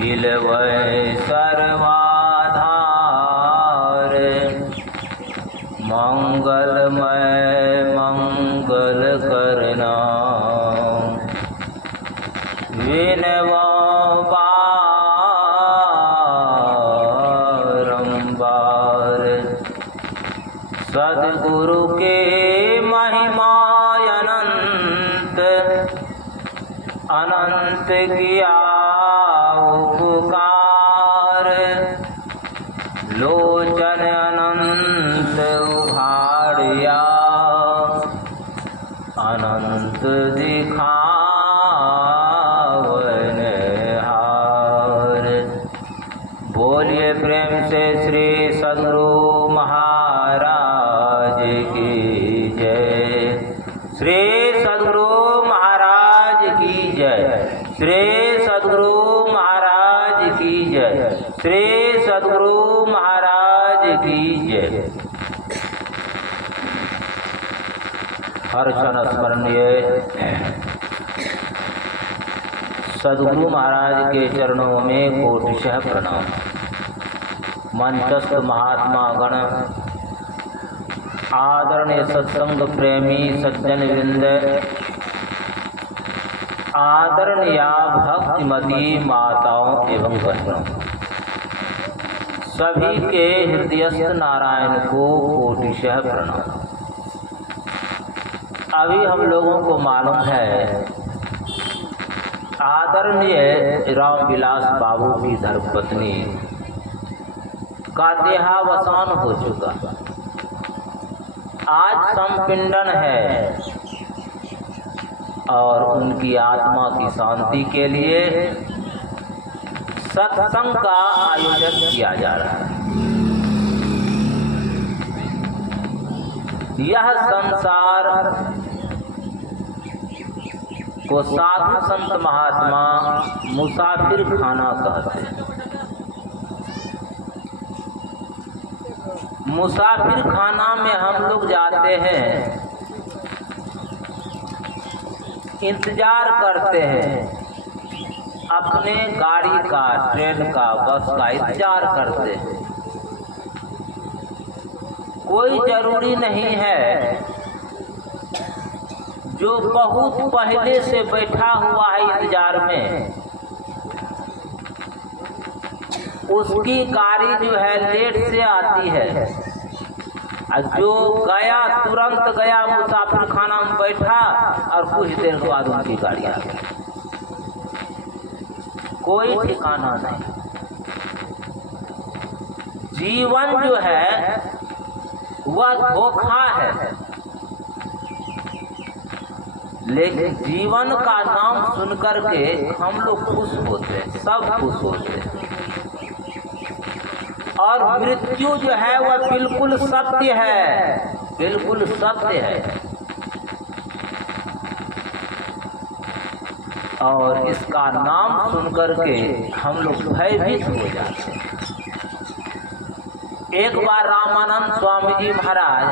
हिलवै सर्वाधार मंगलमय मंगल करना विनवा बारंबार सद्गुरु के महिमा अनंत अनंत किया उपकार लोचन अनंत उघाड़िया अनंत दिखावन हार। बोलिए प्रेम से श्री सद्गुरु महाराज की जय। श्री सद्गुरु महाराज की जय। श्री सद्गुरु महाराज की जय। श्री सद्गुरु महाराज की जय। हर क्षण स्मरणीय सद्गुरु महाराज के चरणों में कोटिशः प्रणाम। मंचस्थ महात्मा गण, आदरणीय सत्संग प्रेमी सज्जन वृंद, आदरणीय भक्तिमती माताओं एवं बहनों, सभी के हृदयस्थ नारायण को कोटिशः प्रणाम। अभी हम लोगों को मालूम है आदरणीय रामविलास बाबू की धर्मपत्नी का देहावसान हो चुका। आज संपिंडन है और उनकी आत्मा की शांति के लिए सत्संग का आयोजन किया जा रहा है। यह संसार को साधु संत महात्मा मुसाफिर खाना कहते हैं। मुसाफिर खाना में हम लोग जाते हैं, इंतजार करते हैं, अपने गाड़ी का, ट्रेन का, बस का इंतजार करते हैं। कोई जरूरी नहीं है जो बहुत पहले से बैठा हुआ है इंतजार में, उसकी गाड़ी जो है लेट से आती है। जो गया तुरंत गया मुसाफिर खाना में बैठा और कुछ देर बाद उनकी गाड़ी आ गई। कोई ठिकाना नहीं। जीवन जो है वह धोखा है, लेकिन जीवन का नाम सुनकर के हम लोग खुश होते हैं, सब खुश होते हैं। और मृत्यु जो है वह बिल्कुल सत्य है, बिल्कुल सत्य है। और इसका नाम सुनकर के हम लोग भयभीत हो जाते हैं। एक बार रामानंद स्वामी जी महाराज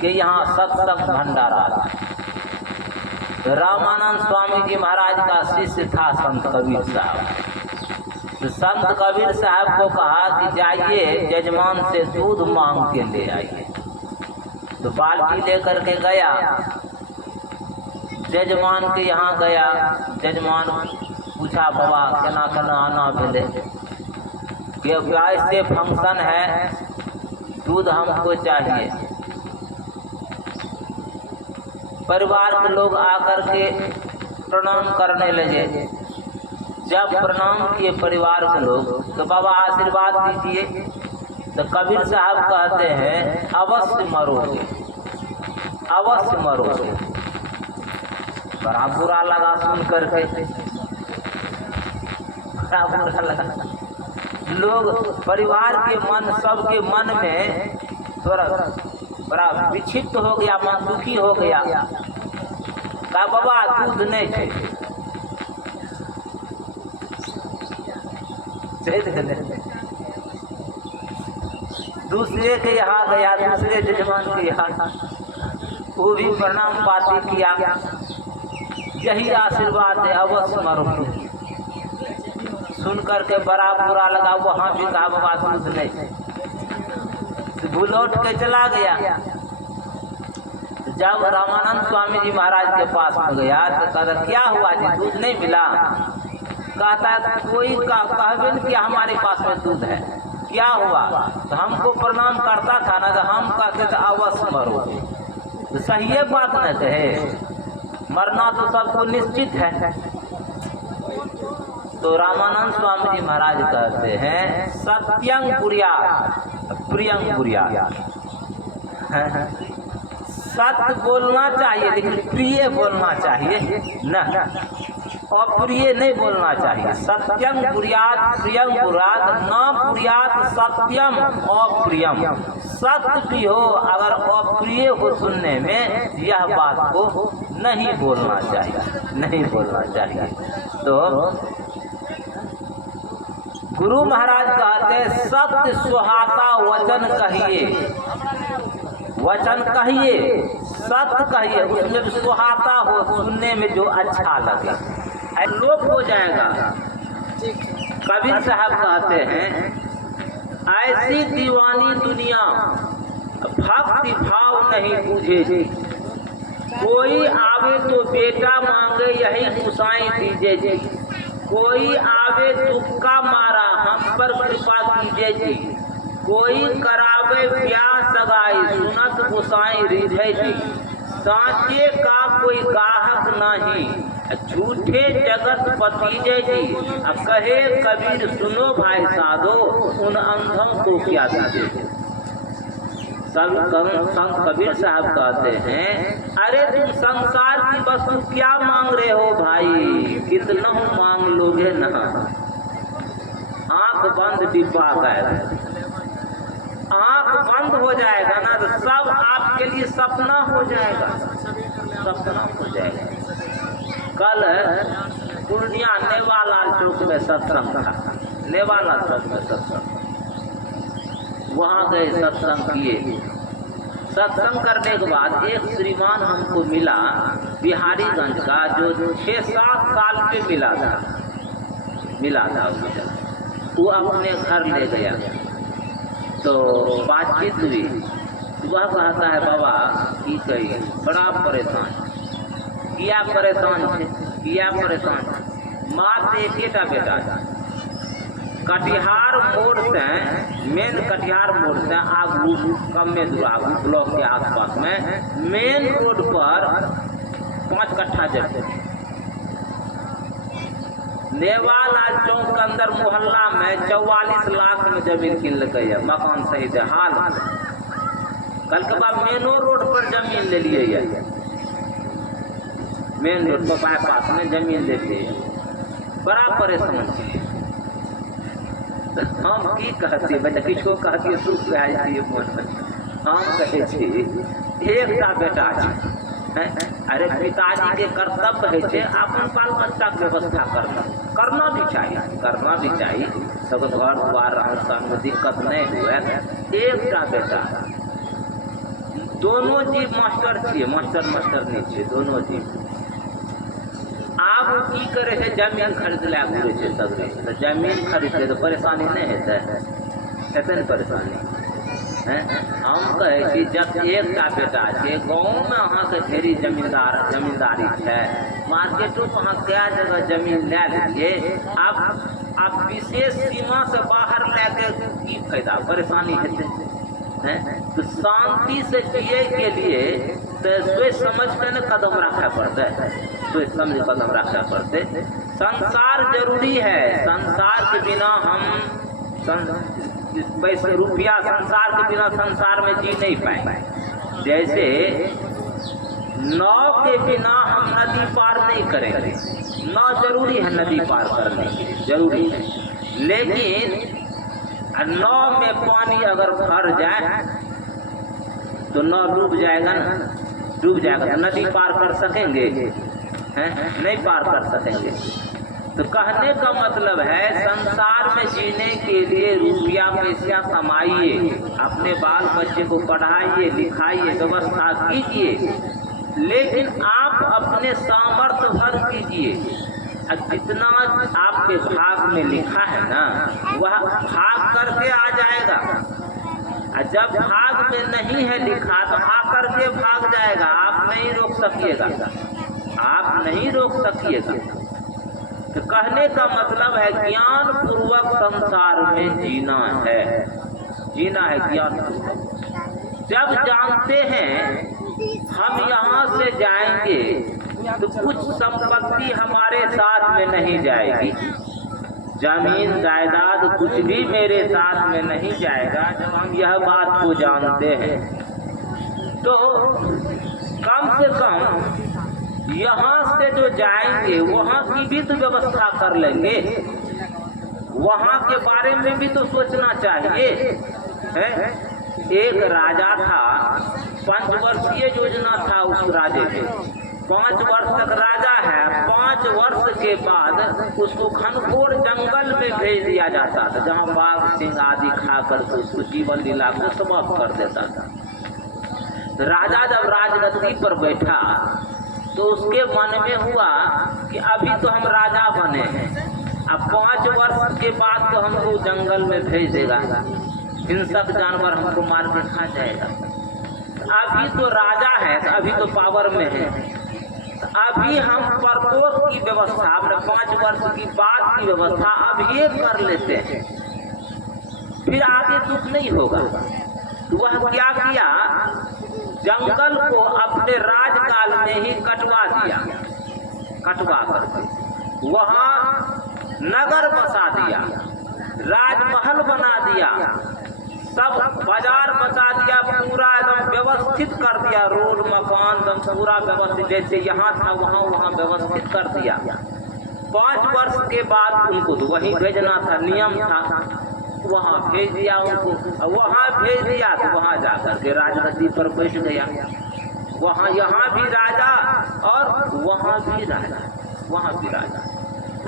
के यहाँ सत्संग भंडारा था। रामानंद स्वामी जी महाराज का शिष्य था संत कबीर साहब। तो संत कबीर साहब को कहा कि जाइए जजमान से दूध मांग के ले आइए। तो बाल्टी लेकर के गया, जजमान के यहाँ गया। जजमान पूछा बाबा केना केना आना भेले, कि ऐसे फंक्शन है, दूध हमको चाहिए। परिवार के लोग आकर के प्रणाम करने लगे। जब प्रणाम किए परिवार के लोग, तो बाबा आशीर्वाद दीजिए। तो कबीर साहब कहते हैं अवश्य मरोगे, अवश्य मरोगे। बड़ा बुरा लगा सुन करके, बड़ा बुरा लगा। लोग परिवार के मन, सबके मन में थोड़ा बड़ा विक्षिप्त हो गया, मन दुखी हो गया। कहा बाबा दूध नहीं थे। दूसरे के यहाँ गया, दूसरे जजमान के यहाँ, वो भी प्रणाम पाती किया। यही आशीर्वाद है, अवश्य मरोगे। सुन करके बड़ा बुरा लगा, वहां भी कहा बाबा दूध नहीं, लौट के चला गया। जब रामानंद स्वामी जी महाराज के पास में गया तो कहता क्या हुआ जी, दूध नहीं मिला? कहता कोई कहबे न कि हमारे पास में दूध है, क्या हुआ? तो हमको प्रणाम करता था ना, तो हम कहते थे अवश्य मरो। तो सही बात न कहे, मरना तो सबको निश्चित है। तो रामानंद स्वामी जी महाराज कहते हैं सत्यं कुर्यात् प्रियं कुर्यात्। सत्य बोलना चाहिए लेकिन प्रिय बोलना चाहिए न, अप्रिय नहीं बोलना चाहिए। सत्यं कुर्यात् प्रियं कुर्यात्, न कुर्यात् सत्यम अप्रियम। सत्य भी हो अगर अप्रिय हो सुनने में, यह बात को नहीं बोलना चाहिए, नहीं बोलना चाहिए। तो गुरु महाराज कहते सत्य सुहाता वचन कहिए, वचन कहिए, सत्य कहिए, उसमें सुहाता हो, सुनने में जो अच्छा लगे, लोप हो जाएगा। कबीर साहब कहते हैं ऐसी दीवानी दुनिया भक्ति भाव नहीं बूझे, कोई आवे तो बेटा मांगे यही गुसाई दीजिए जी, कोई आवे तुक्का मारा हम पर कृपा कीजिए जी, कोई करावे ब्याह सगाई सुनत गुसाई रिझे जी, सांचे का कोई गाहक नहीं झूठे जगत पतीजे जी, अब कहे कबीर सुनो भाई साधो उन अंधों को क्या दीजिए। संत कबीर साहब कहते हैं अरे तुम संसार की वस्तु क्या मांग रहे हो भाई, कितना मांग लोगे न, आंख बंद डिब्बा गए, आंख बंद हो जाएगा ना तो सब आपके लिए सपना हो जाएगा, सपना हो जाएगा। कल पूर्णिया नेवालाल चौक में सत्संग था, नेवालाल चौक में सत्संग, वहाँ गए सत्संग किए। सत्संग करने के बाद एक श्रीमान हमको मिला बिहारीगंज का, जो 6-7 साल पे मिला था वो अपने घर ले गया। तो बातचीत हुई, वह कहता है बाबा की कहिए बड़ा परेशान, किया परेशान मात्र एक बेटा, कटिहार मोड़ से मेन कटिहार मोड़ से आगू कम्मे दूर आगू ब्लॉक के आसपास में मेन रोड पर 5 कट्ठा जमीन, नेवालाल चौक के अंदर मोहल्ला में 44 लाख में जमीन किन है, मकान सही है हाल। कल के बाद मेनो रोड पर जमीन ले लिए, मेन रोड पर बाईपास में जमीन ले लिए, बड़ा परेशान है। हम की कहते बेटा किसको कहती सुख मन, हम कहे एक बेटा है, अरे पिताजी के कर्तव्य है अपन बाल बच्चा के व्यवस्था करना भी चाहिए, सब घर द्वार रहन में दिक्कत नहीं हुए। एक बेटा, दोनों जीव मास्टर छे, मास्टर नहीं छे, दोनों जीव। आप की करे है जमीन खरीद ला घूरे छे सगरे, तो जमीन खरीदे तो परेशानी नहीं हेतै न परेशानी है। हम कहे जब एक बेटा छे, गाँव में अहाँ के ढेरी जमींदारी है, मार्केटों में अहाँ क्या जगह जमीन ले लीजिए, आप विशेष सीमा से बाहर लेके की फायदा, परेशानी हेतै। तो शांति से जिए के लिए तो सोच समझ के न कदम रखा पड़ता है, सोच समझ कदम रखा पड़ते। संसार जरूरी है, संसार के बिना हम पैसे रुपया संसार के बिना संसार में जी नहीं पाएंगे। जैसे नाव के बिना हम नदी पार नहीं करेंगे, नाव जरूरी है नदी पार करने के लिए, जरूरी है, लेकिन नाव में पानी अगर भर जाए तो नाव डूब जाएगा ना, तो नदी पार कर सकेंगे हैं? नहीं पार कर सकेंगे। तो कहने का मतलब है संसार में जीने के लिए रुपया पैसा कमाइए, अपने बाल बच्चे को पढ़ाइए लिखाइए व्यवस्था कीजिए, लेकिन आप अपने सामर्थ्य भर कीजिए। जितना आपके भाग में लिखा है ना वह भाग करके आ जाएगा। जब भाग में नहीं है लिखा तो आकर के भाग जाएगा। आप नहीं रोक सकिएगा, आप नहीं रोक सकिएगा। तो कहने का मतलब है ज्ञान पूर्वक संसार में जीना है, जीना है ज्ञान पूर्वक। जब जानते हैं हम यहाँ से जाएंगे तो कुछ संपत्ति हमारे साथ में नहीं जाएगी, जमीन जायदाद कुछ भी मेरे साथ में नहीं जाएगा। जब हम यह बात को जानते हैं तो कम से कम यहाँ से जो जाएंगे वहाँ की भी तो व्यवस्था कर लेंगे, वहाँ के बारे में भी तो सोचना चाहिए है। एक राजा था, 5 वर्षीय योजना था उस राजे के। 5 वर्ष तक राजा है, 5 वर्ष के बाद उसको घनघोर जंगल में भेज दिया जाता था, जहाँ बाघ सिंह आदि खा करके उसको जीवन लीला को समाप्त कर देता था। राजा जब राजगद्दी पर बैठा तो उसके मन में हुआ कि अभी तो हम राजा बने हैं, अब 5 वर्ष के बाद तो हमको जंगल में भेज देगा, हिंसक जानवर हमको मार के खा जाएगा। अभी तो राजा है, अभी तो पावर में है, अभी हम प्रकोप की व्यवस्था, अपने 5 वर्ष की बाद की व्यवस्था अब ये कर लेते हैं, फिर आगे दुख नहीं होगा। तो वह क्या किया, जंगल को अपने राजकाल में ही कटवा दिया, कटवा करके वहाँ नगर बसा दिया, राजमहल बना दिया, सब बाजार बचा दिया, पूरा एकदम व्यवस्थित कर दिया, रोड मकान एकदम पूरा व्यवस्थित, जैसे यहाँ था वहाँ वहाँ व्यवस्थित कर दिया। 5 वर्ष के बाद उनको तो वहीं भेजना था, नियम था, वहाँ भेज दिया उनको। वहाँ भेज दिया तो वहाँ जाकर के राजगद्दी पर बैठ गया। वहाँ यहाँ भी राजा और वहाँ भी राजा, वहाँ भी राजा।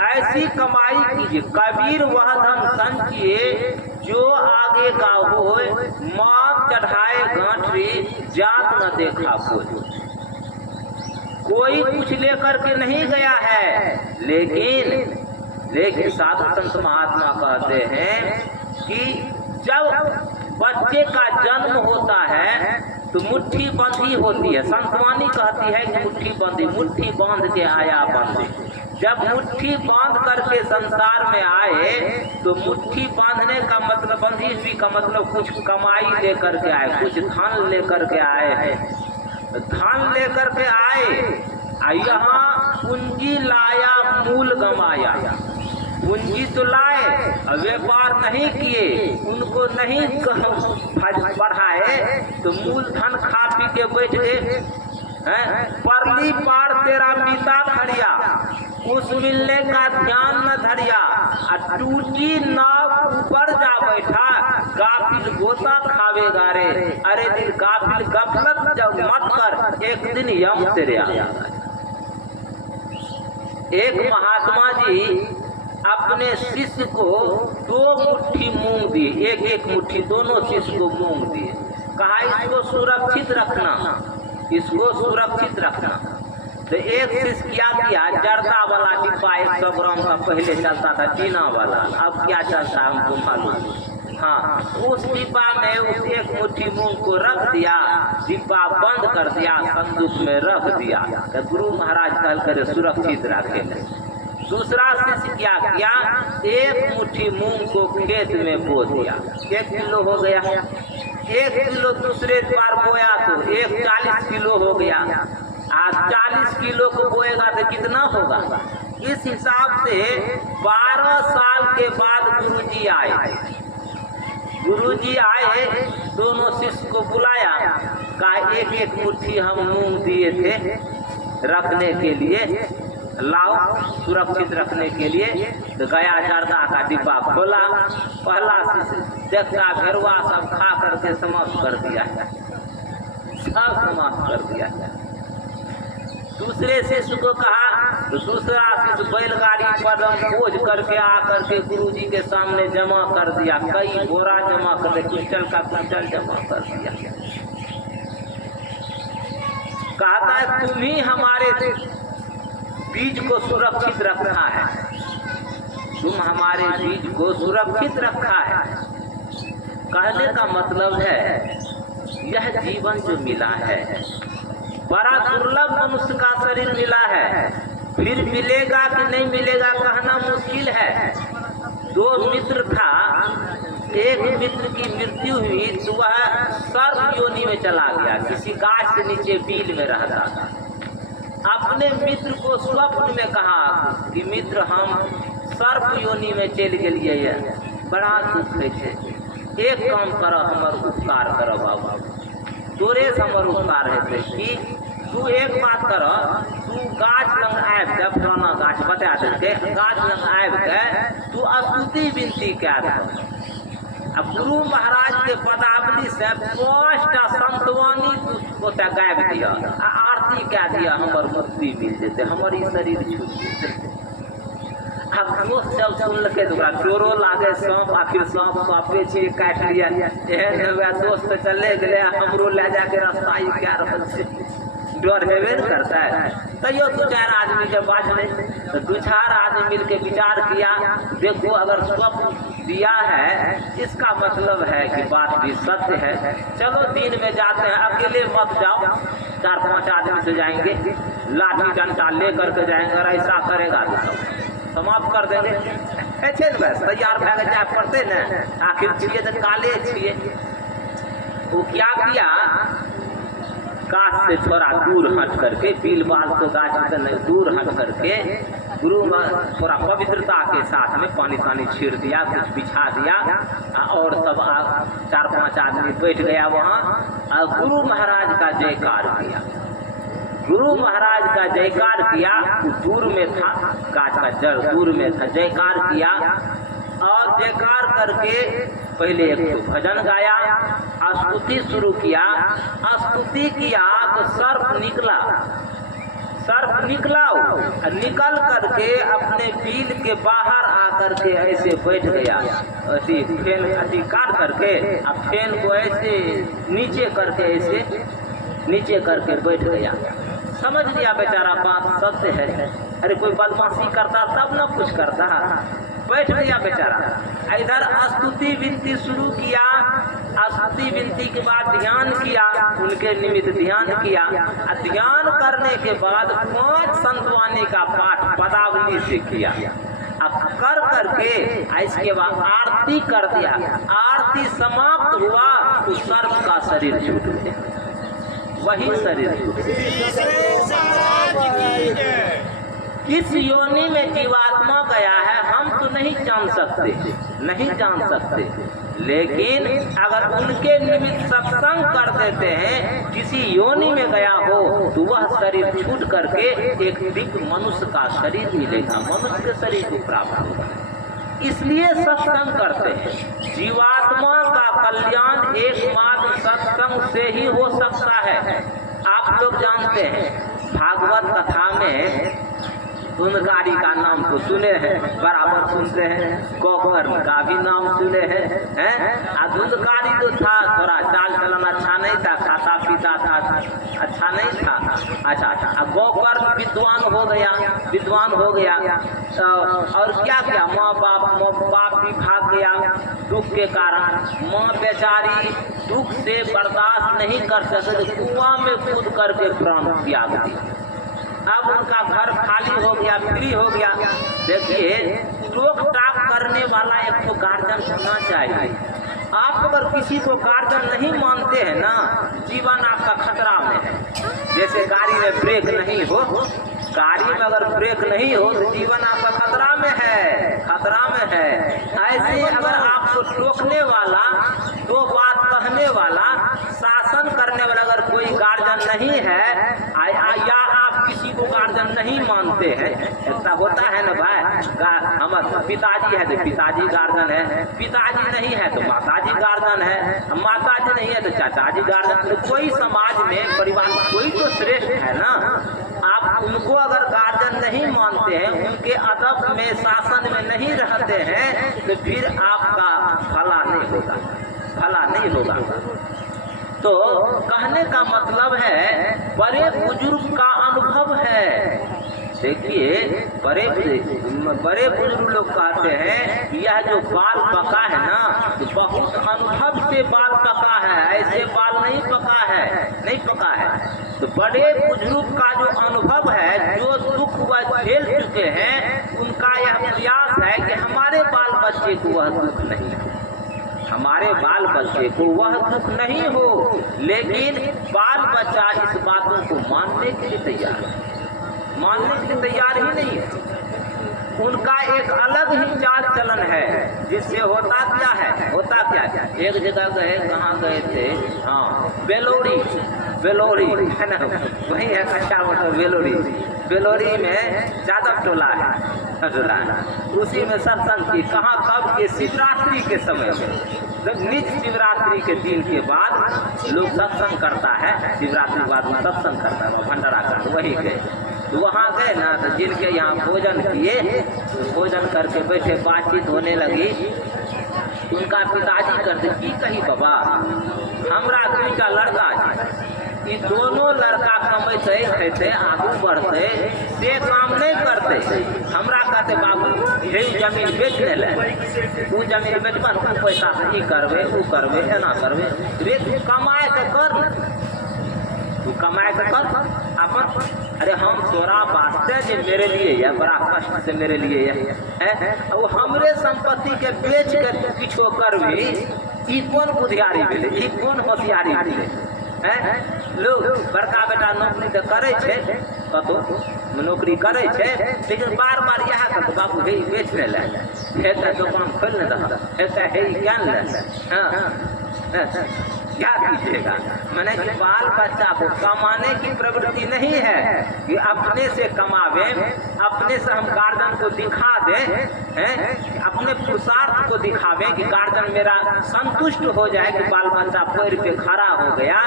ऐसी कमाई कीजिए, कबीर वह धन संचिए जो आगे का होए, माँ चढ़ाए गांठरी जात न देखा कोई कुछ लेकर के नहीं गया है, लेकिन साधु संत महात्मा कहते हैं कि जब बच्चे का जन्म होता है तो मुट्ठी बंधी होती है। संतवानी कहती है कि मुट्ठी बंधी, मुट्ठी बांध के आया बंदी। जब मुट्ठी बांध करके संसार में आए तो मुट्ठी बांधने का मतलब, बंधी हुई का मतलब कुछ कमाई लेकर के आए, कुछ धन लेकर के आए हैं। धन लेकर के आए, यहाँ पूंजी लाया मूल गमाया। पूंजी तो लाए, व्यापार नहीं किए, उनको नहीं बढ़ाए तो मूल धन खा पी के बैठ गए। परली पार तेरा पिता खड़िया, उस मिलने का ध्यान न धरिया, टूटी नाव ऊपर जा बैठा, गाफिल गोता खावेगा रे। अरे दिन गाफिल गफलत जब मत कर, एक दिन यम तेरे आ जाएगा। एक महात्मा जी अपने शिष्य को 2 मुट्ठी मूंग दिए, एक मुट्ठी दोनों शिष्य को मूंग दिए। कहा इसको सुरक्षित रखना, इसको सुरक्षित रखना। तो एक शिष्य क्या किया, जर्दा वाला डिब्बा 100 ग्राम का पहले चलता था, टीना वाला, अब क्या चलता है हमको मालूम। हाँ, उस डिब्बा में उस 1 मुट्ठी मूंग को रख दिया, डिब्बा बंद कर दिया, संदूक में रख दिया। तो गुरु महाराज कल करे सुरक्षित रखे। दूसरा शिष्य क्या किया, 1 मुट्ठी मूंग को खेत में बो दिया, 1 किलो हो गया। 1 किलो दूसरे बार बोया तो 40 किलो हो गया। आज 40 किलो को बोएगा तो कितना होगा। इस हिसाब से 12 साल के बाद गुरुजी आए। गुरुजी आए, दोनों शिष्य को बुलाया, कहा 1 मुट्ठी हम मूंग दिए थे रखने के लिए, लाओ सुरक्षित रखने के लिए। तो गया, जर्दा का डिब्बा खोला, पहला शिष्य देखता भेरुआ सब खा करके समाप्त कर दिया, सब समाप्त कर दिया। दूसरे शिष्य को कहा, तो दूसरा शिष्य बैलगाड़ी पर बोझ करके आकर के गुरुजी के सामने जमा कर दिया, कई बोरा जमा कर दिया, क्विंटल का क्विंटल जमा कर दिया। कहता है तुम ही हमारे बीज को सुरक्षित रखा है, तुम हमारे बीज को सुरक्षित रखा है। कहने का मतलब है यह जीवन जो मिला है बड़ा दुर्लभ मनुष्य का शरीर मिला है, फिर मिलेगा कि नहीं मिलेगा कहना मुश्किल है। दो मित्र था, एक मित्र की मृत्यु हुई तो वह सर्प योनि में चला गया, किसी गाछ के नीचे बील में रहता था। अपने मित्र को स्वप्न में कहा कि मित्र हम सर्प योनि में चल गए, बड़ा दुख है, एक काम करो, हमर उपकार करो बाबा, तोरे से हमर उपकार है कि तू एक बात कर, तू गाछ लंग आबि के, पुराना गाछ बता देलके, गाछ लंग आबि के तू स्तुति विनती कए दे। अब गुरु महाराज के पदावली से 5टा संतवानी तू ओतऽ गाबि दिया, आरती कए दिया, हमर मुक्ति मिल जेतै, हमर ई शरीर छूट जेतै। अब दोस्त जब सुनलकै तो ओकरा डरो लागे, सांप आखिर सांप साँपे छियै काटि लिया, एहन हुए दोस्त चले गेलै, हमरो ले जाके रास्ता ही कए रहल छै, डर हेबे न करता है। तैयो 2-4 आदमी के बात नहीं, तो 2-4 आदमी मिलके विचार किया, देखो अगर स्वप्न दिया है इसका मतलब है कि बात भी सत्य है, चलो दिन में जाते हैं, अकेले मत जाओ, 4-5 आदमी से जाएंगे, लाठी डंडा ले करके जाएंगे, और ऐसा करेगा तो समाप्त कर देंगे। ऐसे न बस तैयार भए जाए पड़ते न, आखिर छिए तो काले छिए। वो क्या किया, गाछ से थोड़ा दूर हट करके, बील बाल तो गाछ से नहीं, दूर हट करके गुरु में थोड़ा पवित्रता के साथ में पानी पानी छीड़ दिया, कुछ बिछा दिया, और सब 4-5 आदमी बैठ गया वहाँ, और गुरु महाराज का जयकार किया। गुरु महाराज का जयकार किया, दूर में था गाछ का जड़, दूर में था, जयकार किया, और जयकार करके पहले एक तो भजन गाया, स्तुति शुरू किया, स्तुति किया तो सर्प निकला, सर्प निकला, निकल करके अपने बील के बाहर आकर के ऐसे बैठ गया, ऐसी फेन ऐसी काट करके, अब फेन को ऐसे नीचे करके, ऐसे नीचे करके बैठ गया। समझ लिया बेचारा बात सत्य है, अरे कोई बदमाशी करता तब न कुछ करता, बैठ गया बेचारा। इधर स्तुति विनती शुरू किया, स्तुति विनती के बाद ध्यान किया, उनके निमित्त ध्यान किया, ध्यान करने के बाद 5 संतवानी का पाठ पदावली से किया, अब कर करके इसके बाद आरती कर दिया, आरती समाप्त हुआ तो सर्प का शरीर छूट गया, वही शरीर। किस योनि में जीवात्मा गया है हम तो नहीं जान सकते, नहीं जान सकते, लेकिन अगर उनके निमित्त सत्संग कर देते हैं, किसी योनि में गया हो तो वह शरीर छूट करके एक दिव्य मनुष्य का शरीर मिलेगा, मनुष्य के शरीर को प्राप्त होगा। इसलिए सत्संग करते हैं। जीवात्मा का कल्याण एकमात्र सत्संग से ही हो सकता है। आप लोग जानते हैं भागवत कथा में धुंधकारी का नाम तो सुने हैं, बराबर सुनते हैं, गोकर्ण का भी नाम सुने हैं। धुंधकारी तो था, थोड़ा चाल चलन अच्छा नहीं था, खाता पीता था, अच्छा नहीं था, अच्छा। अब गोकर्ण विद्वान हो गया, विद्वान हो गया, और क्या किया, माँ बाप भी भाग गया दुख के कारण। माँ बेचारी दुख से बर्दाश्त नहीं कर सके, कुआं में कूद करके प्राण त्याग दिया। अब उनका घर खाली हो गया, फ्री हो गया। देखिए, टोक टाक करने वाला एक तो गार्जियन होना चाहिए। आप अगर किसी को गार्जियन नहीं मानते हैं ना, जीवन आपका खतरा में है। जैसे गाड़ी में ब्रेक नहीं हो, गाड़ी में अगर ब्रेक नहीं हो तो जीवन आपका खतरा में है, खतरा में है। ऐसे अगर आपको टोकने वाला, दो बात कहने वाला, शासन करने वाला अगर कोई गार्जियन नहीं है, या आप किसी को गार्जियन नहीं मानते हैं, ऐसा होता है ना भाई, हमारे पिताजी है तो पिताजी गार्जियन है, पिताजी नहीं है तो माताजी गार्जियन है, माताजी नहीं है तो चाचाजी गार्जियन। तो कोई समाज में परिवार कोई तो श्रेष्ठ है ना, आप उनको अगर गार्जियन नहीं मानते हैं, उनके अदब में, शासन में नहीं रहते हैं, तो फिर आपका भला नहीं होगा, भला नहीं होगा। तो कहने का मतलब है, बड़े बुजुर्ग का अनुभव है। देखिए बड़े बुजुर्ग लोग कहते हैं यह जो बाल पका है ना तो बहुत अनुभव से बाल पका है, ऐसे बाल नहीं पका है। तो बड़े बुजुर्ग का जो अनुभव है, जो दुख वह झेल चुके हैं, उनका यह प्रयास है कि हमारे बाल बच्चे को वह दुख नहीं हो, हमारे बाल बच्चे को वह दुख नहीं हो। लेकिन बाल बच्चा इस बातों को मानने के लिए तैयार ही नहीं है। उनका एक अलग ही चाल चलन है, जिससे होता क्या है। एक जगह गए, कहाँ गए थे, हाँ बेलोरी है ना, वही है कच्चा मतलब बेलोरी में जादव टोला है, उसी में सत्संग की, कहाँ कब के शिवरात्रि के समय में, निज शिवरात्रि के दिन के बाद लोग सत्संग करता है, शिवरात्रि के बाद में सत्संग करता है, भंडारा करता, वही गए। तो वहाँ गए ना, तो जिनके यहाँ भोजन किए, तो भोजन करके बैठे, बातचीत होने लगी। उनका पिताजी करते की कही बाबा हमरा दूटा लड़का है, ये दोनों लड़का कमेते खेते आगू बढ़ते से काम नहीं करते। हमरा कहते बाबू ये जमीन बेच ले, तू जमीन बेचबा, तू पैसा से ई करबे ऊ करबे एना करबे, रे तू कमाए के कर, अपन। अरे हम तोरा वास्ते जो मेरे लिए है, बड़ा कष्ट से मेरे लिए है, वो हमरे संपत्ति के बेच के किछो करबी, ई कौन बुधियारी भेले, ई कौन होशियारी भेले। लोग बड़का बेटा नौकरी तो करे छे, कतो नौकरी करे छे, लेकिन बार बार यह कहते बाबू हे बेच ले, दुकान खोल ले, हे ज्ञान ले, क्या कीजिएगा। मैंने कि बाल बच्चा को कमाने की प्रवृत्ति नहीं है कि अपने से कमावे, अपने से हम गार्जियन को दिखा दे, अपने पुरुषार्थ को दिखावे कि गार्जियन मेरा संतुष्ट हो जाए कि बाल बच्चा पैर पे खड़ा हो गया।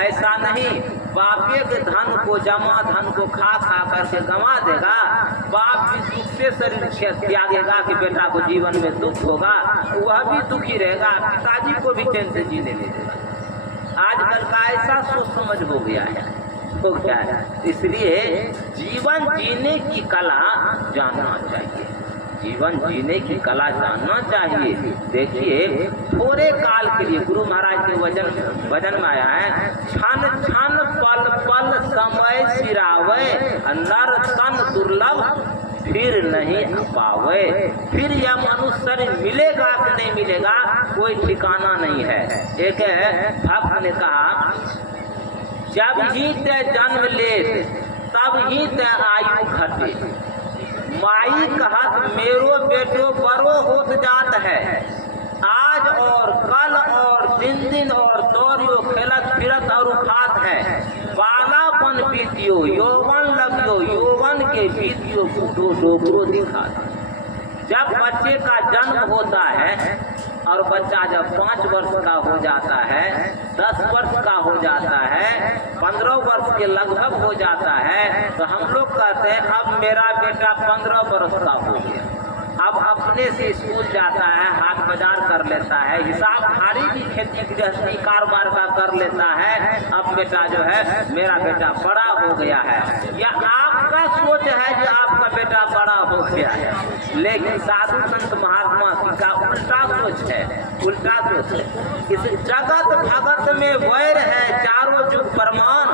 ऐसा नहीं, बापे के धन को, जमा धन को खा करके गंवा देगा, बाप भी दुख से शरीर त्यागेगा कि बेटा को जीवन में दुख होगा, वह भी दुखी रहेगा, पिताजी को भी चैन से जीने नहीं देगा। आजकल का ऐसा सोच समझ हो गया है, इसलिए जीवन जीने की कला जानना चाहिए, जीवन जीने की कला जानना चाहिए। देखिए थोड़े काल के लिए गुरु महाराज के वचन में आया है, क्षण क्षण पल पल समय सिरावे, नर तन दुर्लभ फिर नहीं पावे। फिर यह मनुष्य शरीर मिलेगा कि नहीं मिलेगा कोई ठिकाना नहीं है। एक भक्त ने कहा, जब ही ते जन्म ले तब ही ते आयु घटे, माई कहत मेरो बेटो बड़ो होत जात है, आज और कल और दिन और दौड़ियो खेलत फिरत और खात है, बालापन बीतियो यौवन लगियो, यौवन के बीतियो बूढ़ो डोकरो दिखात। जब बच्चे का जन्म होता है और बच्चा जब 5 वर्ष का हो जाता है, 10 वर्ष का हो जाता है, 15 वर्ष के लगभग हो जाता है, तो हम लोग कहते हैं अब मेरा बेटा 15 वर्ष का हो गया, अब अपने से स्कूल जाता है, हाट बाजार कर लेता है, हिसाब भारी भी खेती गृहस्थी कारोबार का कर लेता है, अब बेटा जो है मेरा बेटा बड़ा हो गया है। या आपका सोच है कि आपका बेटा बड़ा हो गया है, लेकिन साधु संत महात्मा का उल्टा सोच है, उल्टा सोच है। इस जगत भगत में वैर है चारों जुग परमान,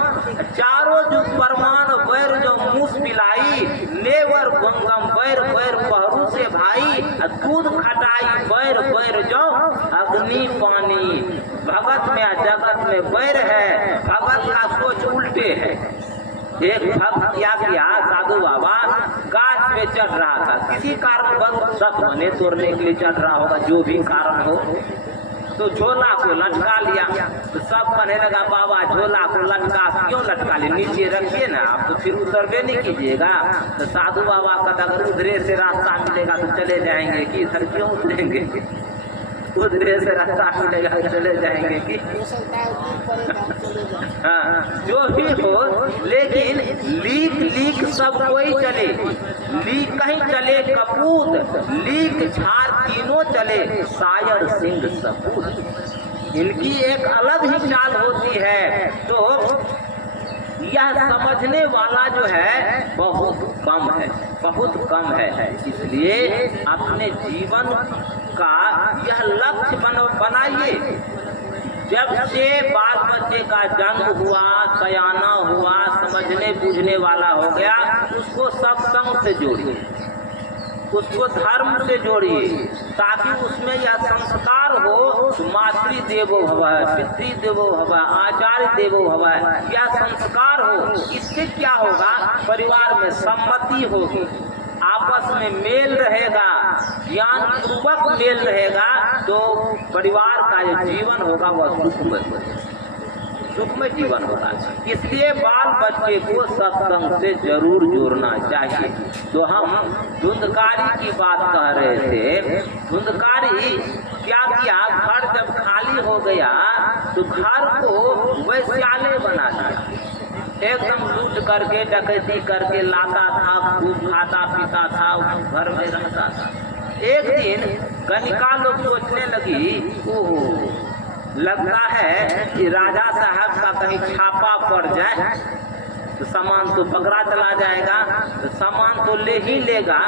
चारों जुग परमान वैर जो मूस पिलाई, नेवर गंगम वैर वैर पहरू से भाई, दूध खटाई वैर वैर जो अग्नि पानी। भगत में जगत में वैर है, भगत का सोच उल्टे है। एक भक्त क्या किया, साधु बाबा गाछ पे चढ़ रहा था, किसी कारण सब बने तोड़ने के लिए चढ़ रहा होगा, जो भी कारण हो, तो झोला को लटका लिया। तो सब कहने लगा बाबा झोला को लटका क्यों लटका लिया, नीचे रखिए ना, आप तो फिर उतरबे नहीं कीजिएगा। तो साधु बाबा का अगर उधरे से रास्ता मिलेगा तो चले जाएंगे कि इधर क्यों उतरेंगे, उधरे से रास्ता मिलेगा चले जाएंगे कि हाँ, जो भी हो, लेकिन लीक सब कोई चले, लीक कहीं चले कपूत, लीक झाड़ तीनों चले, शायर सिंह सपूत। इनकी एक अलग ही चाल होती है। तो यह समझने वाला जो है बहुत कम है, बहुत कम है। इसलिए अपने जीवन का यह लक्ष्य बनाइए। जब से बाल बच्चे का जन्म हुआ, सयाना हुआ, समझने बूझने वाला हो गया, उसको सत्संग से जोड़िए, उसको धर्म से जोड़िए, ताकि उसमें यह संस्कार हो। मातृ देवो भव, पितृ देवो भव, आचार्य देवो भव, यह संस्कार हो। इससे क्या होगा? परिवार में सम्मति होगी, आपस में मेल रहेगा, ज्ञान पूर्वक मेल रहेगा, तो परिवार का जो जीवन होगा वह सुखमय जीवन होगा। इसलिए बाल बच्चे को सत्संग से जरूर जोड़ना चाहिए। तो हम धुंधकारी की बात कह रहे थे। धुंधकारी क्या किया? घर जब खाली हो गया तो घर को वैश्यालय बना दिया, एकदम लूट करके डकैती करके लाता था, खूब खाता पीता था, घर में रहता था। एक दिन गणिका लोग सोचने लगी, ओह लगता है कि राजा साहब का कहीं छापा पड़ जाए तो सामान तो पकड़ा चला जाएगा, तो सामान तो ले ही लेगा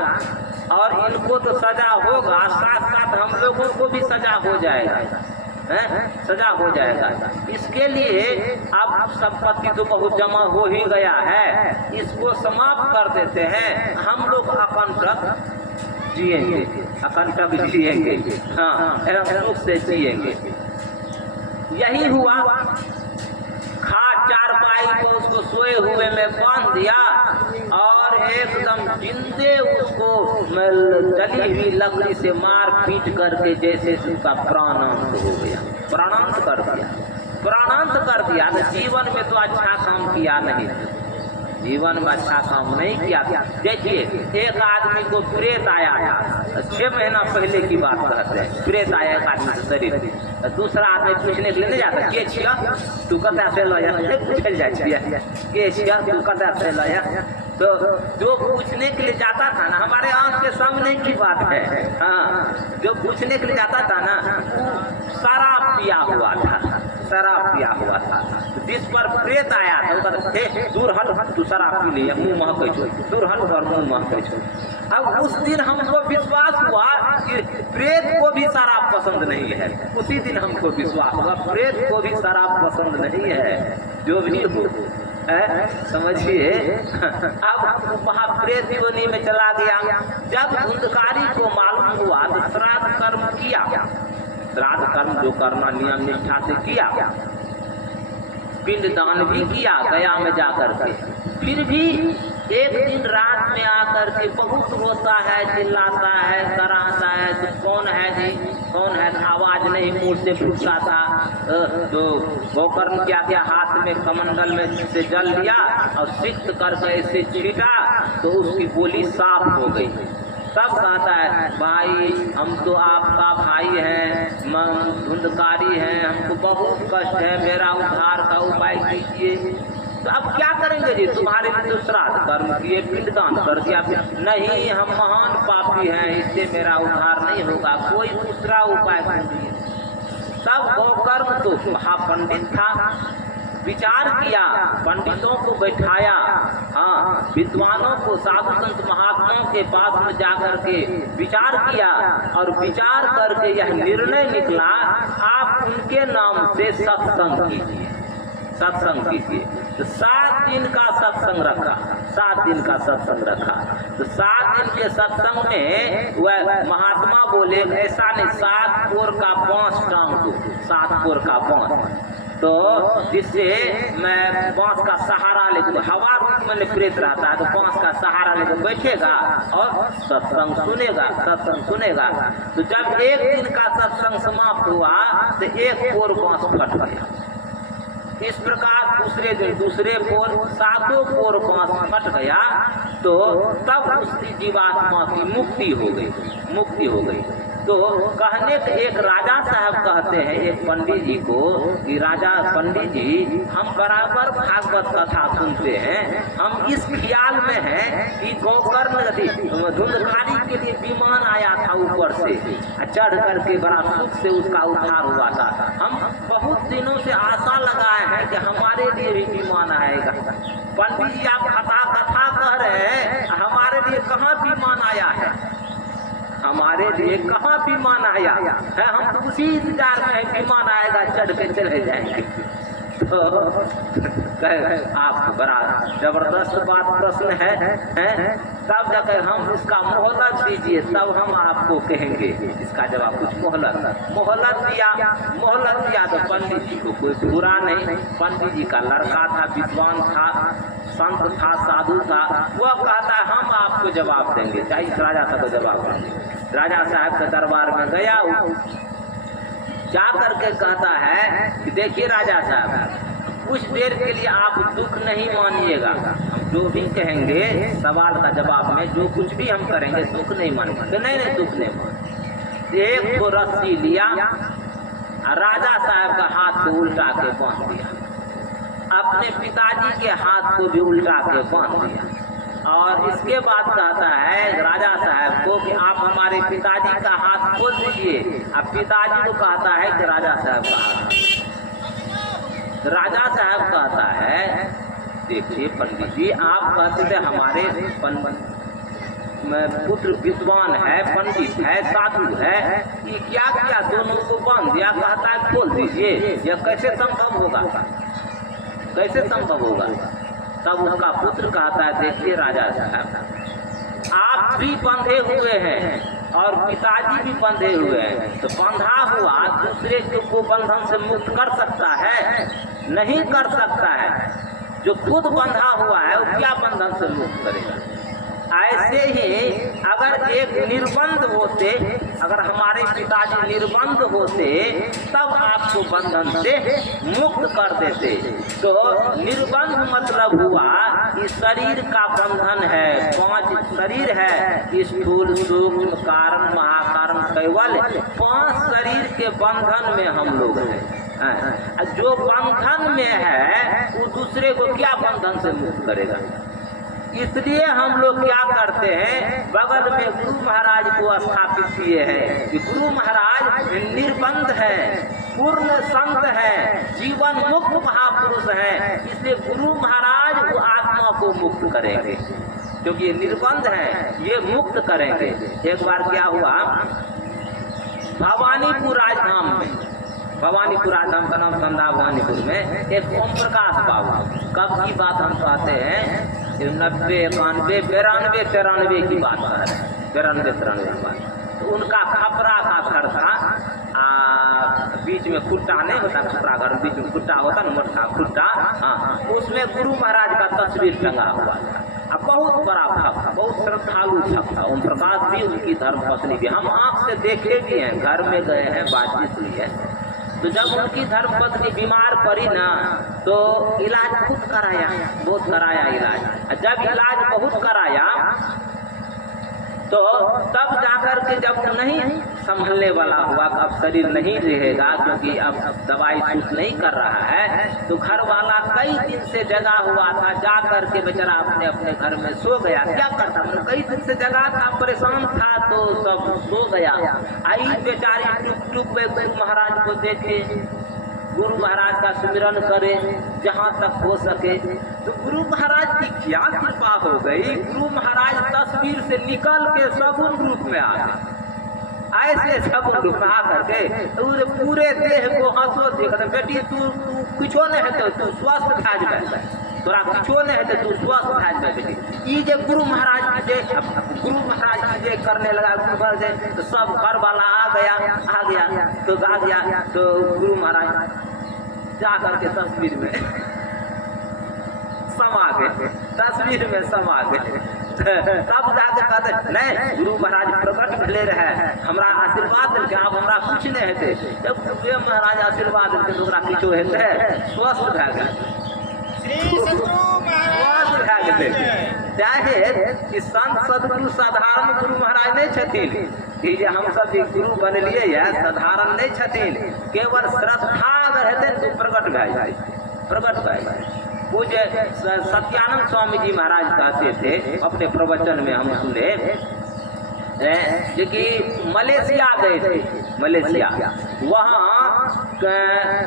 और इनको तो सजा होगा, साथ साथ हम लोगों को भी सजा हो जाएगा, सजा हो जाएगा। इसके लिए अब संपत्ति तो बहुत जमा हो ही गया है, इसको समाप्त कर देते हैं, हम लोग अकंटक जिएंगे, अकंटक जिएंगे, हाँ सुख से जिएंगे। यही हुआ। खाट चारपाई को उसको सोए हुए में बांध दिया और एकदम जिंदे उसको जली हुई लकड़ी से मार पीट करके जैसे उसका प्राणांत हो गया, प्राणांत कर दिया, प्राणांत कर दिया। तो जीवन में तो अच्छा काम किया नहीं, जीवन में अच्छा काम नहीं किया। देखिए एक आदमी को प्रेत आया था, 6 महीना पहले की बात कहते हैं, प्रेत आया एक आदमी के शरीर में। दूसरा आदमी पूछने के लिए नहीं जाता, के छिया तू कता से लाया, पूछल जाए के छिया तू कता से लाया। तो जो पूछने के लिए जाता था ना, हमारे आंख के सामने की बात है, हाँ, जो पूछने के लिए जाता था ना शराब पिया हुआ था, शराब पिया हुआ था। जिस पर प्रेत आया था वो कहते दूर हट, तू शराब पी लिया, मुँह महके छो, दूर हट और मुँह महके छो। अब उस दिन हमको विश्वास हुआ कि प्रेत को भी शराब पसंद नहीं है, उसी दिन हमको विश्वास हुआ प्रेत को भी शराब पसंद नहीं है। जो भी हो समझिए। अब वहाँ प्रेत योनि में चला गया। जब धुंधकारी को मालूम हुआ तो श्राद्ध कर्म किया, श्राद्ध कर्म जो करना नियम निष्ठा से किया, पिंड दान भी किया गया में जाकर के। फिर भी एक दिन रात में आकर के बहुत रोता है, चिल्लाता है, कराहता है, तो कौन है जी, कौन है? आवाज नहीं मुंह से फूटता था। तो गोकर्ण क्या किया, हाथ में कमंडल में से जल लिया और सिक्त करके ऐसे छीटा तो उसकी बोली साफ हो गई। तब कहता है भाई हम तो आपका भाई हैं, धुंधकारी हैं, हमको बहुत कष्ट है, मेरा उद्धार का उपाय कीजिए। तो अब क्या करेंगे जी, तुम्हारे लिए तो श्राद्ध कर्म किए, पिंडदान कर दिया, नहीं हम महान पापी हैं, इससे मेरा उद्धार नहीं होगा, कोई दूसरा उपाय कीजिए। तब गोकर्ण तो महापंडित था, विचार किया, पंडितों को बैठाया, हाँ विद्वानों को, साधु संत महात्माओं के पास में जाकर के विचार किया और विचार करके यह निर्णय निकला आप उनके नाम से सत्संग कीजिए, सत्संग कीजिए। तो 7 दिन का सत्संग रखा, 7 दिन का सत्संग रखा। तो 7 दिन के सत्संग में वह महात्मा बोले ऐसा नहीं, 7 कोर का बांस टांग दो, 7 कोर का बांस, तो जिससे मैं बांस का सहारा लेकर, हवा में प्रेत रहता है तो बांस का सहारा लेकर बैठेगा और सत्संग सुनेगा, सत्संग सुनेगा। तो जब एक दिन का सत्संग समाप्त हुआ तो एक कोर बांस फट गया। इस प्रकार दूसरे दिन दूसरे कोर, 7 कोर बांस फट गया। तो तब उस जीवात्मा की मुक्ति हो गई, मुक्ति हो गई। तो कहने के एक राजा साहब कहते हैं एक पंडित जी को कि राजा पंडित जी हम बराबर भागवत कथा सुनते हैं, हम इस ख्याल में हैं कि गोकर्ण धुंधकारी के लिए विमान आया था ऊपर से, चढ़ करके बड़ा सुख से उसका उद्धार हुआ था। हम बहुत दिनों से आशा लगाए हैं कि हमारे लिए भी विमान आएगा। पंडित जी आप कथा कह रहे हैं, हमारे लिए कहाँ विमान आया है? हमारे लिए कहाँ विमान आया है? हम तो उसी इंतजार में है, विमान आएगा चढ़ के चले जाएंगे। तो आप बड़ा जबरदस्त बात प्रश्न है। तब जाकर हम इसका मोहलत दीजिए, तब हम आपको कहेंगे इसका जवाब। कुछ मोहलत दिया तो पंडित जी को कोई बुरा नहीं। पंडित जी का लड़का था, विद्वान था, संत था, साधु था, वह कहता है हम आपको जवाब देंगे। चाहे इस राजा साहब को जवाब देंगे। राजा साहब के दरबार में गया, जा करके कहता है कि देखिए राजा साहब, कुछ देर के लिए आप दुख नहीं मानिएगा, हम जो भी कहेंगे सवाल का जवाब में जो कुछ भी हम करेंगे दुख नहीं मानेंगे। तो नहीं दुख नहीं मान। एक को रस्सी लिया, राजा साहब का हाथ को उल्टा के बांध दिया, अपने पिताजी के हाथ को भी उल्टा के बांध दिया, और इसके बाद कहता है राजा साहब को कि आप हमारे पिताजी का हाथ खोल दीजिए। अब पिताजी को कहता है कि राजा साहब का हाथ। राजा साहब कहता है देखिए पंडित जी, आप कहते थे हमारे पुत्र विद्वान है, पंडित है, साधु है, ये क्या क्या दोनों को बांध दिया। कहता है खोल दीजिए। यह कैसे संभव होगा, कैसे संभव होगा? तब उसका पुत्र कहता है देखिए राजा साहब, आप भी बंधे हुए हैं और पिताजी भी बंधे हुए हैं, तो बंधा हुआ दूसरे को बंधन से मुक्त कर सकता है? नहीं कर सकता है। जो खुद बंधा हुआ है वो क्या बंधन से मुक्त करेगा? ऐसे ही अगर एक निर्बंध होते, अगर हमारे पिताजी निर्बंध होते तब आपको बंधन से मुक्त कर देते। तो निर्बंध मतलब हुआ कि शरीर का बंधन है, 5 शरीर है, स्थूल, सूक्ष्म, कारण, महाकारण, कैवल, 5 शरीर के बंधन में हम लोग हैं। जो बंधन में है वो दूसरे को क्या बंधन से मुक्त करेगा? इसलिए हम लोग क्या करते हैं, बगल में गुरु महाराज को स्थापित किए हैं कि गुरु महाराज निर्बंध है, पूर्ण संत है, जीवन मुक्त महापुरुष है। इसलिए गुरु महाराज वो आत्मा को मुक्त करेंगे, क्योंकि ये निर्बंध है, ये मुक्त करेंगे। एक बार क्या हुआ, भवानीपुर राजधाम में, भवानीपुर राजधाम का नाम संधा भवानीपुर में एक ओम प्रकाश बाबू, कब की बात हम कहते हैं 90, 91, 92, 93 की बात कर रहे हैं, 92, 93 की बात। तो उनका खपरा का घर था, बीच में खुट्टा नहीं होता, खपरा घर बीच में खुट्टा होता ना, मोटा खुट्टा, हाँ, उसमें गुरु महाराज का तस्वीर टंगा हुआ था। बहुत बड़ा भक्त, बहुत श्रद्धालु भक्त था। ओम प्रकाश भी उनकी धर्मपत्नी भी, हम आँख से देखे भी हैं, घर में गए हैं, बातचीत हुई है। तो जब उनकी धर्मपत्नी बीमार पड़ी ना, तो इलाज बहुत कराया, बहुत कराया इलाज। जब इलाज बहुत कराया तो तब जाकर के जब नहीं संभलने वाला हुआ, अब शरीर नहीं रहेगा क्योंकि अब दवाई सूट नहीं कर रहा है, तो घर वाला कई दिन से जगा हुआ था, जा करके बेचारा अपने अपने घर में सो गया। क्या करता, कई दिन से जगा था, परेशान था, तो सब सो गया। आई बेचारी टुक टुक में गुरु महाराज को देखे, गुरु महाराज का सुमिरन करे जहाँ तक हो सके। तो गुरु महाराज की क्या कृपा हो गई, गुरु महाराज तस्वीर से निकल के सगुन रूप में आ गए। ऐसे सगुन रूप में आ करके पूरे देह को हंसो देख, बेटी तू कुछ नहीं है, तू स्वस्थ खा जाए, तोरा कुछो नहीं है, तू स्वस्थ खा जाए बेटी। ये जब गुरु महाराज जे करने लगा, गुरु महाराज तो सब घर वाला आ गया तो गुरु महाराज जा करके तस्वीर में समा गए, तस्वीर में समा गए। तब जाके कहते नहीं, गुरु महाराज प्रकट भेले रहे, हमरा आशीर्वाद देलके, आप हमरा कुछ नहीं हेते। जब गुरु महाराज आशीर्वाद देलके तो ओकरा किछो हेते, स्वस्थ भए गेल, चाहे कि संत सदगुरु साधारण गुरु महाराज नहीं छथिन, कि जे हम सब गुरु बनलिए है साधारण नहीं छथिन, केवल श्रद्धा अगर हेतै तो प्रकट भए जाए, प्रकट भए जाए। पूज्य सत्यानंद स्वामी जी महाराज कहते थे अपने प्रवचन में, हम सुने जो कि मलेशिया गए थे, मलेशिया,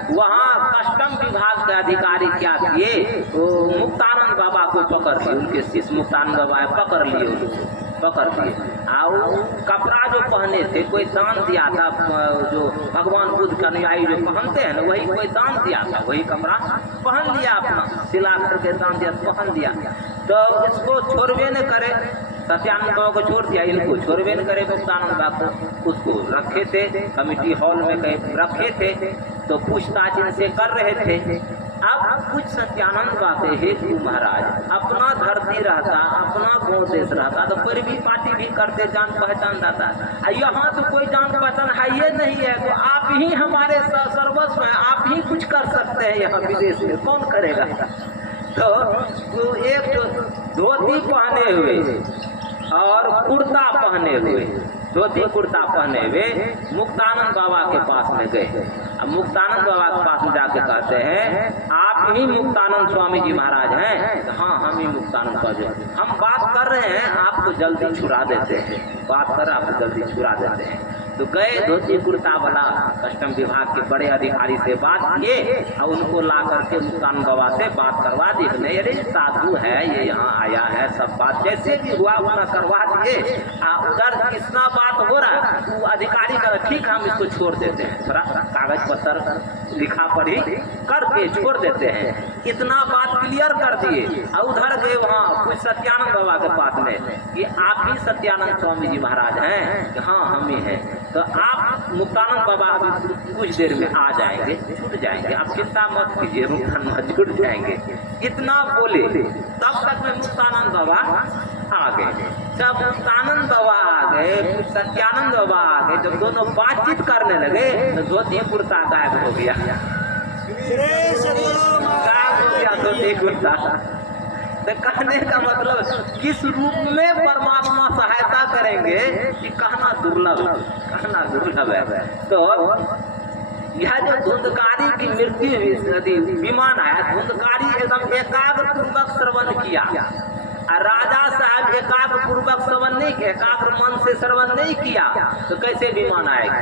वहाँ कस्टम विभाग के अधिकारी क्या किए, वो मुक्तानंद बाबा को पकड़ लिए, उनके शिष्य मुक्तानंद बाबा पकड़ लिए, उनको पकड़ लिए। और कपड़ा जो पहने थे कोई दान दिया था, जो भगवान बुद्ध का अनुयायी जो पहनते हैं ना, वही कोई दान दिया था, वही कपड़ा पहन लिया, अपना सिला करके दान दिया, पहन लिया। तो इसको छोड़वे न करे, सत्यानंद बाबा को छोड़ दिया, इनको छोड़वे न करे मुक्तानंद बाबा को, उसको रखे थे कमिटी हॉल में, कहीं रखे थे, तो पूछताछ इनसे कर रहे थे। अब कुछ सत्यानंद बाबा हेतु महाराज अपना धरती रहता, अपना गाँव देश रहता, तो कोई भी पार्टी भी करते, जान पहचान रहता। यहाँ तो कोई जान पहचान है ये नहीं है, तो आप ही हमारे सर्वस्व हैं, आप ही कुछ कर सकते हैं यहाँ विदेश में, कौन करेगा। तो एक धोती पहने हुए और कुर्ता पहने हुए, धोती कुर्ता पहने हुए मुक्तानंद बाबा के पास में गए। अब मुक्तानंद बाबा के पास में जाके कहते हैं, आप ही मुक्तानंद स्वामी जी महाराज हैं? हाँ, हम ही मुक्तानंद स्वामी, हम बात कर रहे हैं, आपको जल्दी छुड़ा देते हैं, बात कर आपको जल्दी छुड़ा देते हैं। तो गए धोती कुर्ता वाला कस्टम विभाग के बड़े अधिकारी से बात किए और उनको ला करके मुक्तानंद बाबा से बात करवा दी। नहीं, अरे साधु है, ये यहाँ आया है, सब बात जैसे भी हुआ उतना करवा दिए। उधर कितना बात हो रहा है, वो अधिकारी का ठीक, हम इसको छोड़ देते हैं, थोड़ा कागज पत्र लिखा पढ़ी करके छोड़ देते हैं, इतना बात क्लियर कर दिए। और उधर गए वहाँ कुछ सत्यानंद बाबा के पास में कि आप ही सत्यानंद स्वामी जी महाराज हैं? हाँ, हम ही हैं। तो आप मुक्तानंद बाबा अभी कुछ देर में आ जाएंगे, छूट जाएंगे, आप चिंता मत कीजिए, मुक्तानंद छूट जाएंगे। इतना बोले, तब तक में मुक्तानंद बाबा आ गए। जब मुक्तानंद बाबा आ गए, सत्यानंद बाबा आ गए, जब दोनों बातचीत करने लगे तो धोती कुर्ता गायब हो गया, गायब हो गया धोती कुर्ता। तो कहने का मतलब किस रूप में परमात्मा सहायता करेंगे कि कहना दुर्लभ, कहना दुर्लभ है। तो यह जो धुंधकारी की मृत्यु विमान है, धुंधकारी एकदम एकाग्र पूर्वक श्रवण किया, और राजा साहब एकाग्र पूर्वक श्रवण नहीं किया, एकाग्र मन से श्रवण नहीं किया, तो कैसे विमान आएगा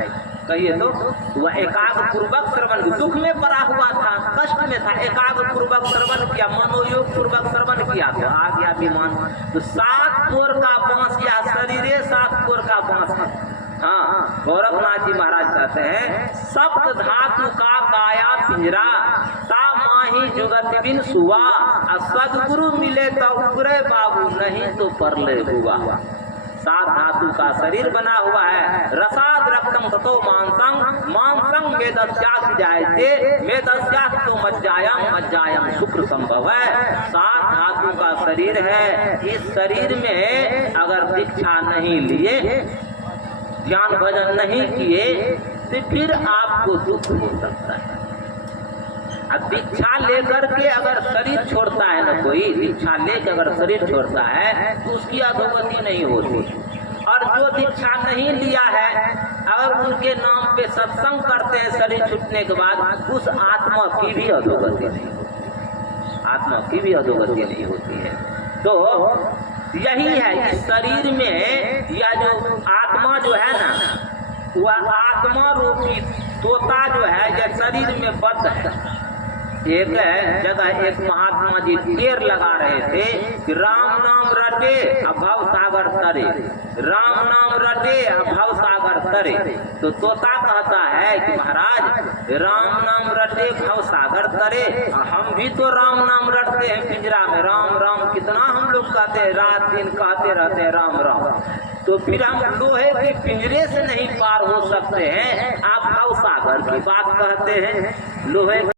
कहिए। तो वह एकाग्र पूर्वक श्रवण, दुख में पड़ा हुआ था, कष्ट में था, एकाग्र पूर्वक श्रवण किया, मनोयोग पूर्वक श्रवण किया, तो आ गया विमान। तो 7 कोर का बांस, या शरीरे 7 कोर का बांस है। हाँ, गौरवनाथ जी महाराज कहते हैं, सप्त धातु का काया पिंजरा, ता माही जुगत बिन सुआ, सदगुरु मिले तो उगरे बाबू, नहीं तो परले हुआ। 7 धातु का शरीर बना हुआ है, रसाद रक्तम ततो मांसंग, मांसंग मेदस्यास जायते, मेदस्यास तो मज्जायम, मज्जायम शुक्र संभव है। 7 धातु का शरीर है, इस शरीर में अगर दीक्षा नहीं लिए, ज्ञान भजन नहीं किए, तो फिर आपको दुख हो सकता है। अब दीक्षा लेकर के अगर शरीर छोड़ता है ना कोई, दीक्षा लेकर अगर शरीर छोड़ता है तो उसकी अधोगति नहीं होती। और जो दीक्षा नहीं लिया है, अगर उनके नाम पे सत्संग करते हैं शरीर छूटने के बाद, उस आत्मा की भी अधोगति नहीं होती, आत्मा की भी अधोगति नहीं होती है। तो यही है, इस शरीर में यह जो आत्मा जो है ना, वह आत्मा रूपी तोता जो है, यह शरीर में बद्ध है। एक जगह एक महात्मा जी ढेर लगा रहे थे कि राम नाम रटे अभव सागर तरे, राम नाम रटे अभव सागर तरे। तो तोता कहता है कि महाराज राम नाम रटे भव सागर तरे, हम भी तो राम नाम रटते हैं पिंजरा में, राम राम कितना हम लोग कहते हैं, रात दिन कहते रहते हैं राम राम, तो फिर हम लोहे के पिंजरे से नहीं पार हो सकते हैं, आप भव सागर की बात कहते हैं। लोहे